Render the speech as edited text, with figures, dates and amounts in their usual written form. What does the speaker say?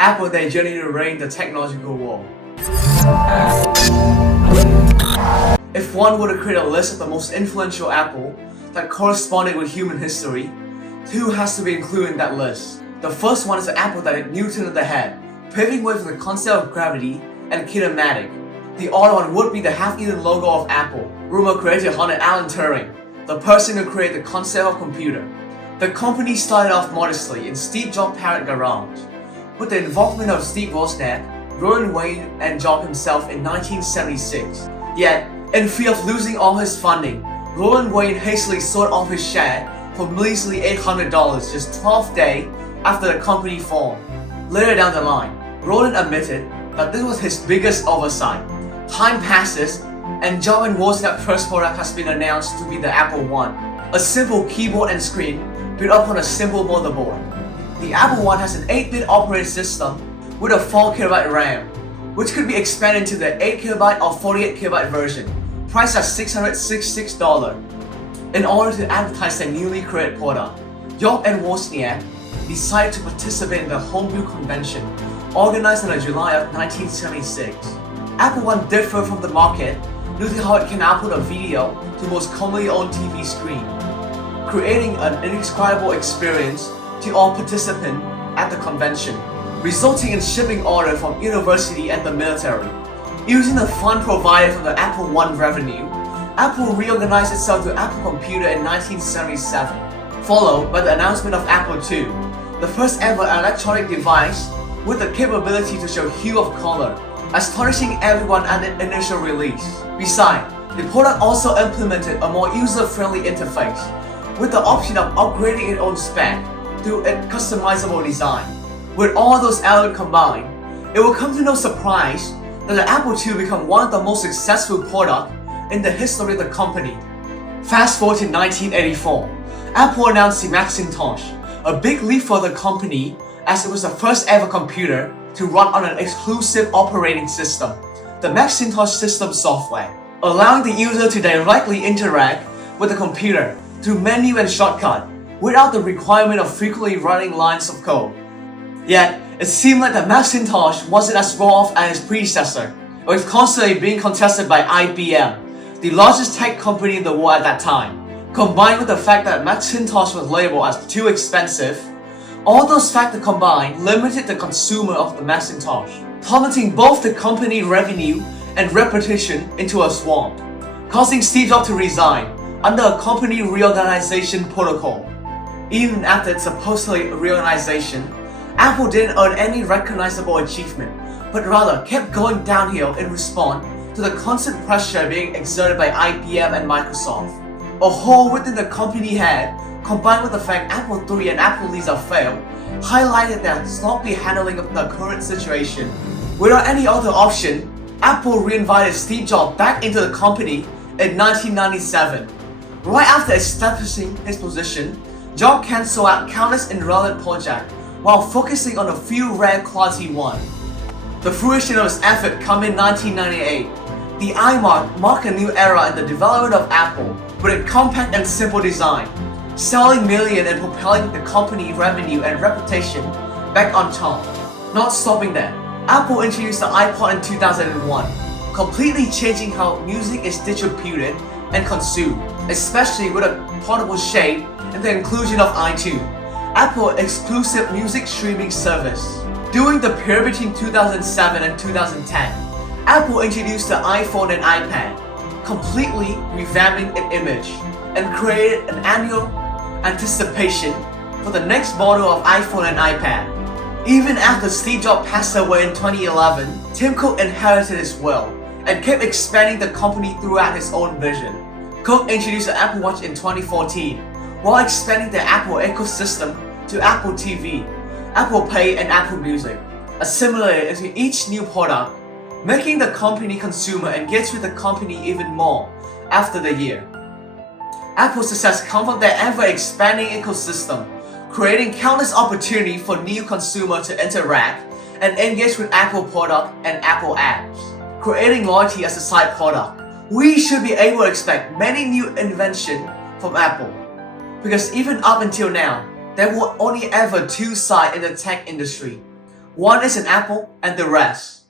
Apple their journey to reign the technological wall. If one were to create a list of the most influential Apple that corresponded with human history, two has to be included in that list. The first one is the Apple that hit Newton in the head, paving way for the concept of gravity and kinematic. The other one would be the half-eaten logo of Apple, rumor created on Alan Turing, the person who created the concept of computer. The company started off modestly in Steve Jobs' parent garage. With the involvement of Steve Wozniak, Roland Wayne and Jobs himself in 1976. Yet, in fear of losing all his funding, Roland Wayne hastily sold off his share for measly $800 just 12 days after the company formed. Later down the line, Roland admitted that this was his biggest oversight. Time passes, and Jobs and Wozniak's first product has been announced to be the Apple I, a simple keyboard and screen built upon a simple motherboard. The Apple I has an 8-bit operating system with a 4KB RAM, which could be expanded to the 8KB or 48KB version, priced at $666. In order to advertise their newly created product, Jobs and Wozniak decided to participate in the Homebrew Convention, organized in July of 1976. Apple I differed from the market due to how it can output a video to the most commonly owned TV screen, creating an indescribable experience to all participants at the convention, resulting in shipping orders from university and the military. Using the fund provided from the Apple I revenue, Apple reorganized itself to Apple Computer in 1977, followed by the announcement of Apple II, the first ever electronic device with the capability to show hue of color, astonishing everyone at the initial release. Besides, the product also implemented a more user-friendly interface, with the option of upgrading its own spec through a customizable design. With all those elements combined, it will come to no surprise that the Apple II became one of the most successful products in the history of the company. Fast forward to 1984, Apple announced the Macintosh, a big leap for the company as it was the first ever computer to run on an exclusive operating system, the Macintosh system software, allowing the user to directly interact with the computer through menu and shortcut without the requirement of frequently running lines of code. Yet, it seemed like the Macintosh wasn't as well-off as its predecessor. It was constantly being contested by IBM, the largest tech company in the world at that time. Combined with the fact that Macintosh was labeled as too expensive, all those factors combined limited the consumer of the Macintosh, plummeting both the company revenue and reputation into a swamp, causing Steve Jobs to resign under a company reorganization protocol. Even after its supposedly reorganization, Apple didn't earn any recognizable achievement, but rather kept going downhill in response to the constant pressure being exerted by IBM and Microsoft. A hole within the company had, combined with the fact Apple III and Apple Lisa failed, highlighted their sloppy handling of the current situation. Without any other option, Apple reinvited Steve Jobs back into the company in 1997. Right after establishing his position, Jobs canceled out countless irrelevant projects while focusing on a few rare quality ones. The fruition of his effort came in 1998. The iMac marked a new era in the development of Apple with a compact and simple design, selling millions and propelling the company revenue and reputation back on top. Not stopping there, Apple introduced the iPod in 2001, completely changing how music is distributed and consumed, especially with a portable shape and the inclusion of iTunes, Apple's exclusive music streaming service. During the period between 2007 and 2010, Apple introduced the iPhone and iPad, completely revamping its image, and created an annual anticipation for the next model of iPhone and iPad. Even after Steve Jobs passed away in 2011, Tim Cook inherited his will and kept expanding the company throughout his own vision. Cook introduced the Apple Watch in 2014, while expanding the Apple ecosystem to Apple TV, Apple Pay, and Apple Music, assimilated into each new product, making the company consumer engage with the company even more after the year. Apple's success comes from their ever-expanding ecosystem, creating countless opportunities for new consumers to interact and engage with Apple products and Apple apps, creating loyalty as a side product. We should be able to expect many new inventions from Apple, because even up until now, there were only ever two sides in the tech industry. One is an apple and the rest.